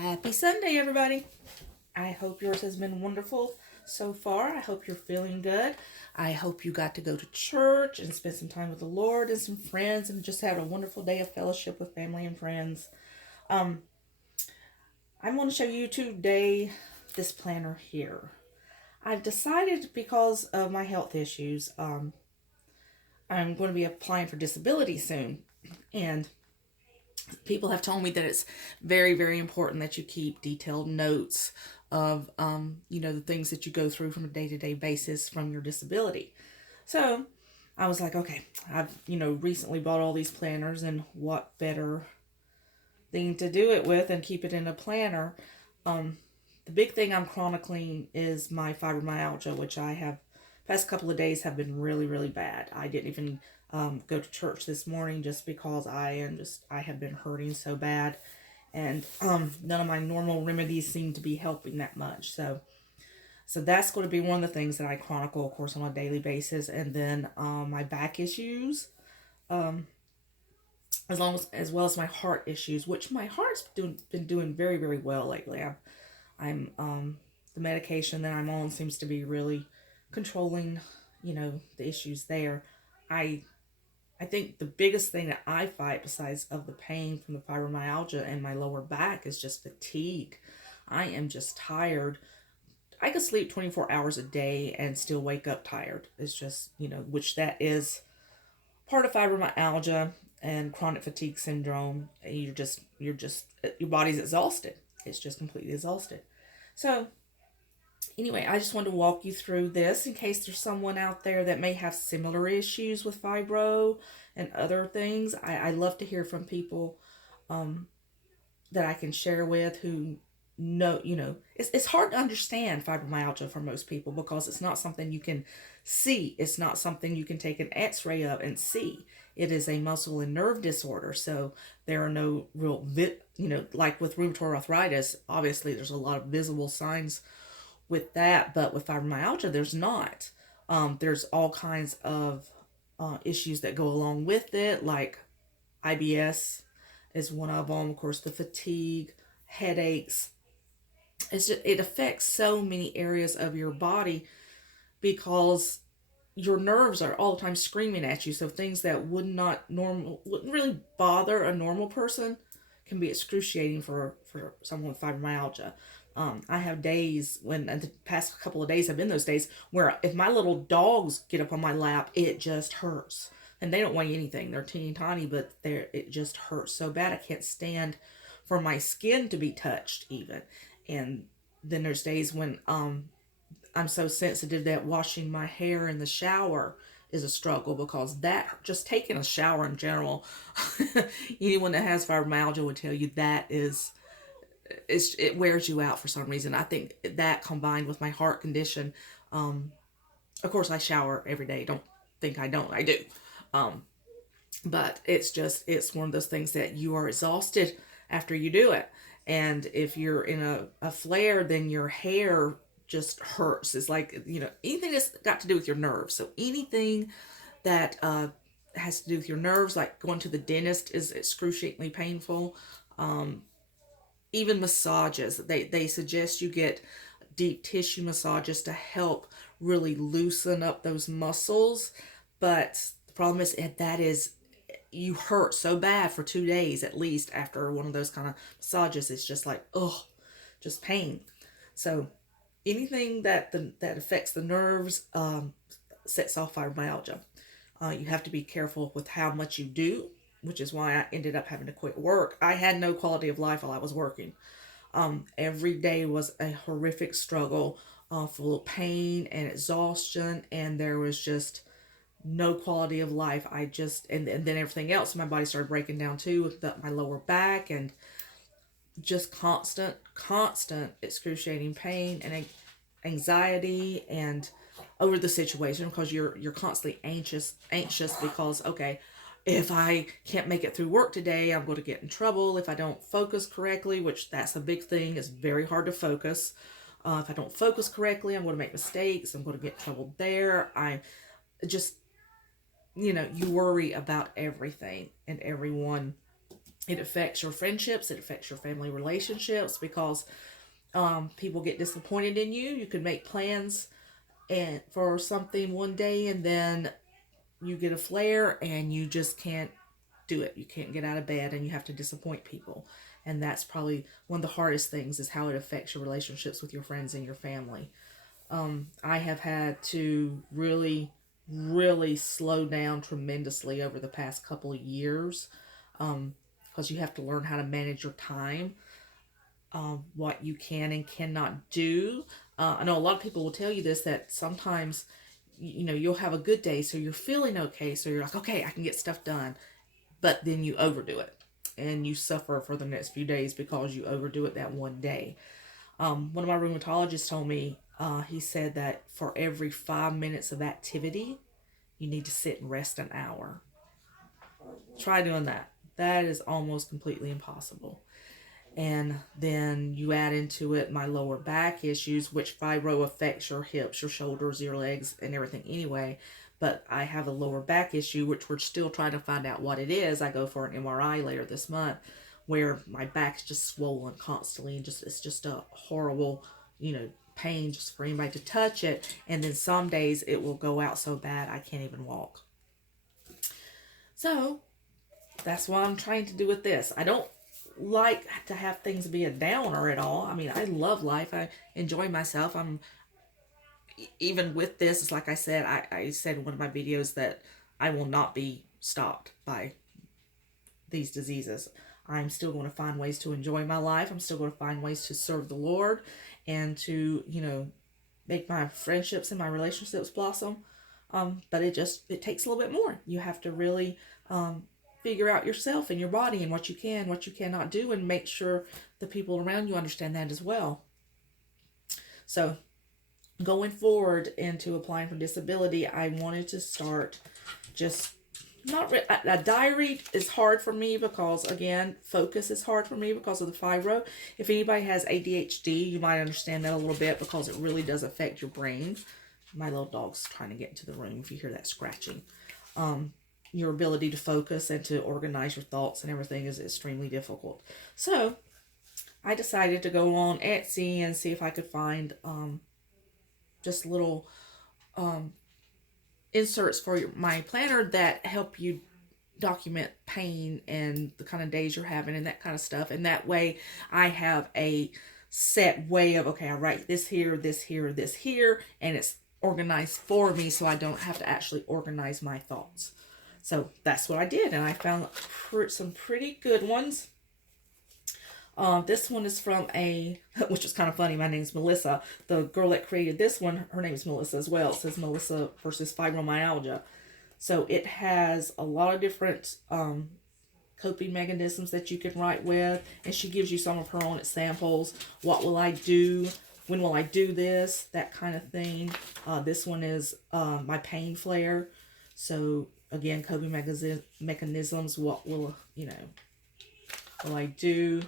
Happy Sunday, everybody. I hope yours has been wonderful so far. I hope you're feeling good. I hope you got to go to church and spend some time with the Lord and some friends and just had a wonderful day of fellowship with family and friends. Um, I'm going to show you today this planner here. I've decided because of my health issues, I'm going to be applying for disability soon. And people have told me that it's very, very important that you keep detailed notes of, the things that you go through from a day to day basis from your disability. So I was like, okay, I've, recently bought all these planners, and what better thing to do it with and keep it in a planner. Um, the big thing I'm chronicling is my fibromyalgia, which I have, past couple of days have been really, really bad. I didn't even go to church this morning just because I have been hurting so bad, and none of my normal remedies seem to be helping that much. So that's going to be one of the things that I chronicle, of course, on a daily basis. And then my back issues, um, as well as my heart issues, which my heart's been doing very, very well lately. I'm the medication that I'm on seems to be really controlling, the issues there. I I think the biggest thing that I fight, besides of the pain from the fibromyalgia and my lower back, is just fatigue. I am just tired. I could sleep 24 hours a day and still wake up tired. It's just, which that is part of fibromyalgia and chronic fatigue syndrome. Your body's exhausted. It's just completely exhausted. So, anyway, I just wanted to walk you through this in case there's someone out there that may have similar issues with fibro and other things. I love to hear from people um, that I can share with who know, it's hard to understand fibromyalgia for most people because it's not something you can see. It's not something you can take an x-ray of and see. It is a muscle and nerve disorder. So there are no real, like with rheumatoid arthritis, obviously there's a lot of visible signs with that, but with fibromyalgia, there's not. There's all kinds of issues that go along with it, like IBS is one of them. Of course, the fatigue, headaches. It affects so many areas of your body because your nerves are all the time screaming at you. So things that wouldn't really bother a normal person can be excruciating for someone with fibromyalgia. I have days when, and the past couple of days have been those days where if my little dogs get up on my lap, it just hurts. And they don't weigh anything; they're teeny tiny, but it just hurts so bad. I can't stand for my skin to be touched even. And then there's days when I'm so sensitive that washing my hair in the shower is a struggle because that just taking a shower in general, anyone that has fibromyalgia would tell you that it wears you out for some reason. I think that combined with my heart condition, um, of course I shower every day. Don't think I don't. I do. Um, but it's one of those things that you are exhausted after you do it. And if you're in a flare, then your hair just hurts. It's like, anything that's got to do with your nerves. So anything that has to do with your nerves, like going to the dentist, is excruciatingly painful. Um, Even massages, they suggest you get deep tissue massages to help really loosen up those muscles. But the problem is that is, you hurt so bad for 2 days at least after one of those kind of massages. It's just like, oh, just pain. So anything that affects the nerves sets off fibromyalgia. You have to be careful with how much you do, which is why I ended up having to quit work. I had no quality of life while I was working. Every day was a horrific struggle, full of pain and exhaustion, and there was just no quality of life. And then everything else, my body started breaking down too, with my lower back, and just constant excruciating pain and anxiety and over the situation, because you're constantly anxious because, okay, if I can't make it through work today, I'm going to get in trouble if I don't focus correctly, which that's a big thing. It's very hard to focus. If I don't focus correctly, I'm going to make mistakes. I'm going to get in trouble there. I just, you worry about everything and everyone. It affects your friendships. It affects your family relationships because people get disappointed in you. You could make plans and for something one day, and then you get a flare and you just can't do it. You can't get out of bed, and you have to disappoint people. And that's probably one of the hardest things, is how it affects your relationships with your friends and your family. I have had to really, really slow down tremendously over the past couple of years, because you have to learn how to manage your time, what you can and cannot do. I know a lot of people will tell you this, that sometimes, you'll have a good day, so you're feeling okay, so you're like, okay, I can get stuff done, but then you overdo it and you suffer for the next few days because you overdo it that one day. One of my rheumatologists told me, he said that for every 5 minutes of activity, you need to sit and rest an hour. Try doing that. That is almost completely impossible. And then you add into it my lower back issues, which fibro affects your hips, your shoulders, your legs, and everything anyway. But I have a lower back issue, which we're still trying to find out what it is. I go for an MRI later this month, where my back's just swollen constantly, and it's just a horrible, pain just for anybody to touch it. And then some days it will go out so bad I can't even walk. So that's what I'm trying to do with this. I don't like to have things be a downer at all. I mean, I love life. I enjoy myself. Even with this, it's like I said, I said in one of my videos that I will not be stopped by these diseases. I'm still going to find ways to enjoy my life. I'm still going to find ways to serve the Lord and to, make my friendships and my relationships blossom. But it takes a little bit more. You have to really figure out yourself and your body and what you can, what you cannot do, and make sure the people around you understand that as well. So going forward into applying for disability, I wanted to start just a diary is hard for me because, again, focus is hard for me because of the fibro. If anybody has ADHD, you might understand that a little bit because it really does affect your brain. My little dog's trying to get into the room if you hear that scratching. Your ability to focus and to organize your thoughts and everything is extremely difficult. So I decided to go on Etsy and see if I could find just little inserts for my planner that help you document pain and the kind of days you're having and that kind of stuff. And that way I have a set way of, okay, I write this here, this here, this here, and it's organized for me so I don't have to actually organize my thoughts. So that's what I did, and I found some pretty good ones. This one is from which is kind of funny, my name's Melissa. The girl that created this one, her name is Melissa as well. It says Melissa versus fibromyalgia. So it has a lot of different coping mechanisms that you can write with, and she gives you some of her own examples. What will I do? When will I do this? That kind of thing. This one is my pain flare. So again, coping mechanisms. What will I do?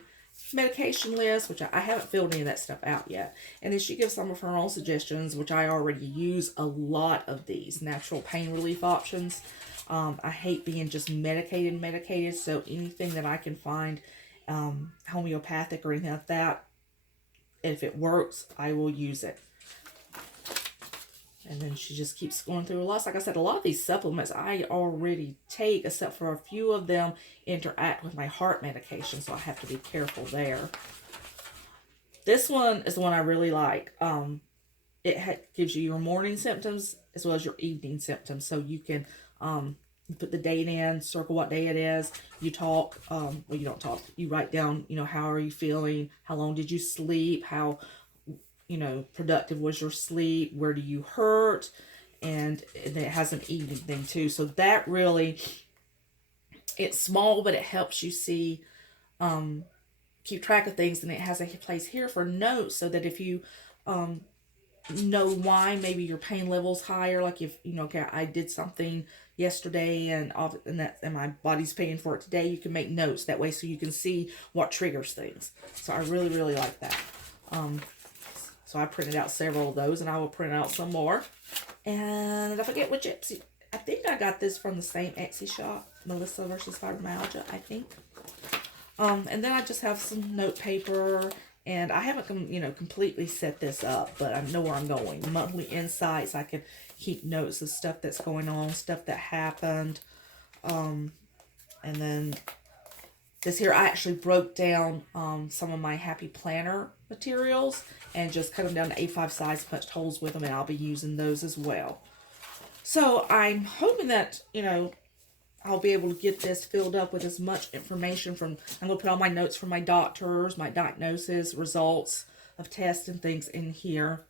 Medication list, which I haven't filled any of that stuff out yet. And then she gives some of her own suggestions, which I already use a lot of these natural pain relief options. I hate being just medicated, so anything that I can find homeopathic or anything like that, if it works, I will use it. And then she just keeps going through a lot. Like I said, a lot of these supplements I already take, except for a few of them interact with my heart medication, so I have to be careful there. This one is the one I really like. It gives you your morning symptoms as well as your evening symptoms. So you can you put the date in, circle what day it is. You talk, well, you don't talk. You write down, how are you feeling? How long did you sleep? How productive was your sleep? Where do you hurt? And it has an evening thing too. So that really, it's small, but it helps you see, keep track of things. And it has a place here for notes so that if you know why maybe your pain level's higher, like if, okay, I did something yesterday and my body's paying for it today, you can make notes that way so you can see what triggers things. So I really, really like that. So I printed out several of those, and I will print out some more. And I forget which Etsy. I think I got this from the same Etsy shop, Melissa versus Fibromyalgia, I think. And then I just have some note paper, and I haven't, completely set this up, but I know where I'm going. Monthly insights. I can keep notes of stuff that's going on, stuff that happened. And then this here, I actually broke down some of my Happy Planner materials and just cut them down to A5 size, punched holes with them, and I'll be using those as well. So I'm hoping that, I'll be able to get this filled up with as much information I'm going to put all my notes from my doctors, my diagnosis, results of tests and things in here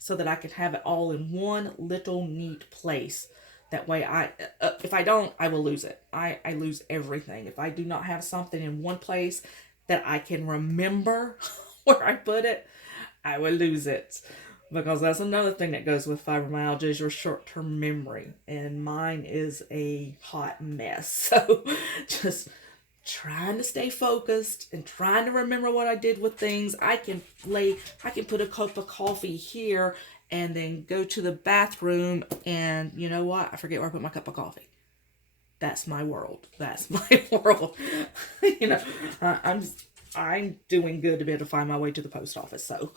so that I can have it all in one little neat place. That way if I don't, I will lose it. I lose everything. If I do not have something in one place that I can remember where I put it, I will lose it. Because that's another thing that goes with fibromyalgia is your short-term memory. And mine is a hot mess. So just trying to stay focused and trying to remember what I did with things. I can put a cup of coffee here and then go to the bathroom, and you know what? I forget where I put my cup of coffee. That's my world. That's my world. I'm doing good to be able to find my way to the post office. So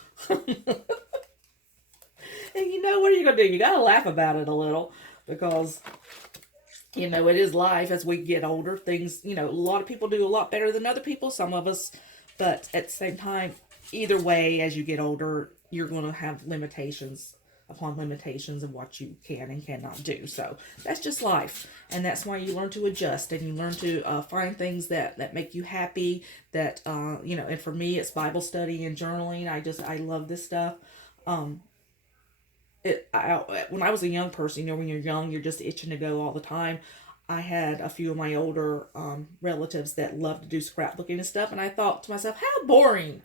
and what are you going to do? You got to laugh about it a little because, it is life as we get older. Things, a lot of people do a lot better than other people, some of us. But at the same time, either way, as you get older, you're going to have limitations upon limitations of what you can and cannot do. So that's just life. And that's why you learn to adjust and you learn to find things that make you happy. That, and for me, it's Bible study and journaling. I love this stuff. When I was a young person, when you're young, you're just itching to go all the time. I had a few of my older relatives that loved to do scrapbooking and stuff, and I thought to myself, how boring.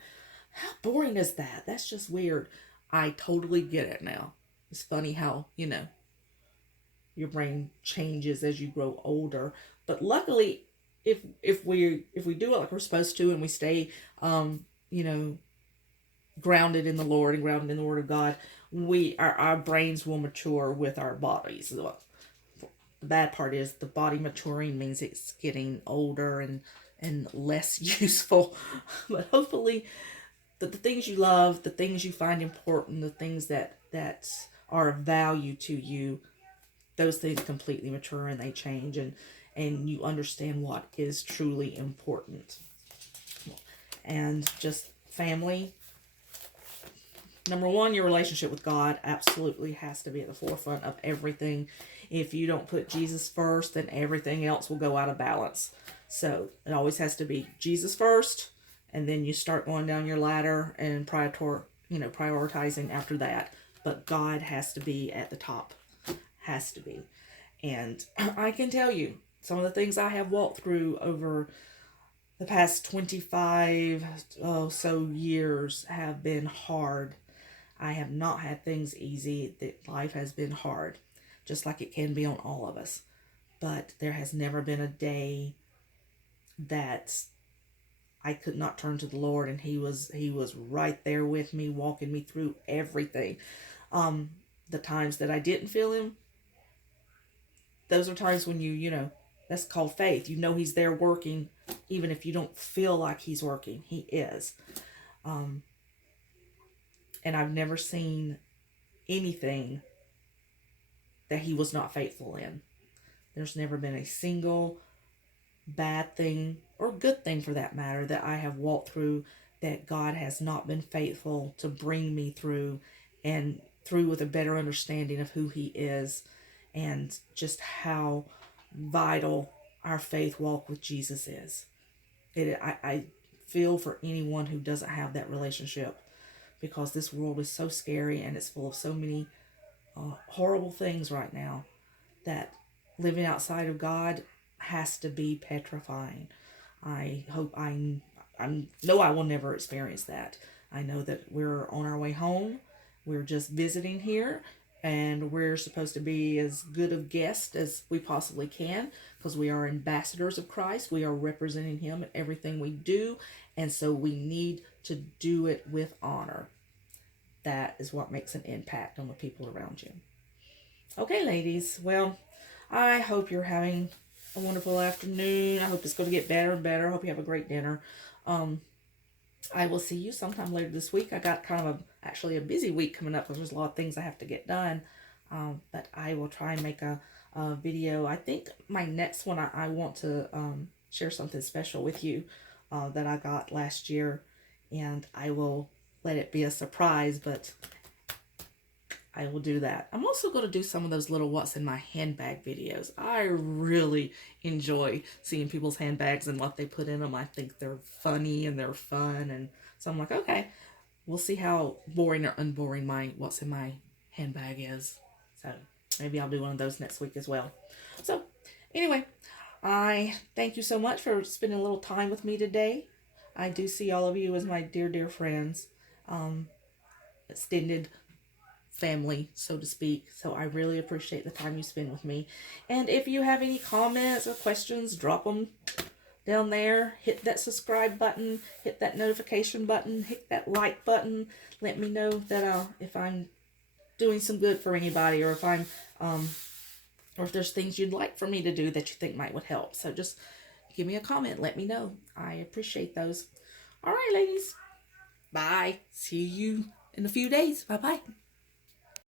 How boring is that? That's just weird. I totally get it now. It's funny how, your brain changes as you grow older. But luckily, if we do it like we're supposed to and we stay grounded in the Lord and grounded in the Word of God, our brains will mature with our bodies. The bad part is the body maturing means it's getting older and less useful. But hopefully the things you love, the things you find important, the things that are of value to you, those things completely mature and they change, and you understand what is truly important. And just family. Number one, your relationship with God absolutely has to be at the forefront of everything. If you don't put Jesus first, then everything else will go out of balance. So it always has to be Jesus first, and then you start going down your ladder and prioritizing after that. But God has to be at the top. Has to be. And I can tell you, some of the things I have walked through over the past 25 so years have been hard. I have not had things easy. Life has been hard, just like it can be on all of us. But there has never been a day that I could not turn to the Lord, and He was right there with me, walking me through everything. The times that I didn't feel Him, those are times when that's called faith. He's there working, even if you don't feel like He's working. He is. And I've never seen anything that He was not faithful in. There's never been a single bad thing, or good thing for that matter, that I have walked through that God has not been faithful to bring me through, and through with a better understanding of who He is and just how vital our faith walk with Jesus is. I feel for anyone who doesn't have that relationship, because this world is so scary and it's full of so many horrible things right now that living outside of God has to be petrifying. I hope I know I will never experience that. I know that we're on our way home. We're just visiting here, and we're supposed to be as good of guests as we possibly can, because we are ambassadors of Christ. We are representing Him in everything we do, and so we need to do it with honor. That is what makes an impact on the people around you. Okay, ladies. Well, I hope you're having a wonderful afternoon. I hope it's going to get better and better. I hope you have a great dinner. I will see you sometime later this week. I got kind of actually a busy week coming up because there's a lot of things I have to get done. But I will try and make a video. I think my next one, I want to share something special with you that I got last year. And I will let it be a surprise, but I will do that. I'm also going to do some of those little what's in my handbag videos. I really enjoy seeing people's handbags and what they put in them. I think they're funny and they're fun. And so I'm like, okay, we'll see how boring or unboring my what's in my handbag is. So maybe I'll do one of those next week as well. So anyway, I thank you so much for spending a little time with me today. I do see all of you as my dear, dear friends. Extended family, so to speak. So I really appreciate the time you spend with me. And if you have any comments or questions, drop them down there. Hit that subscribe button, hit that notification button, hit that like button. Let me know that if I'm doing some good for anybody, or if I'm or if there's things you'd like for me to do that you think would help. So just give me a comment, let me know. I appreciate those. All right, ladies. Bye. See you in a few days. Bye-bye.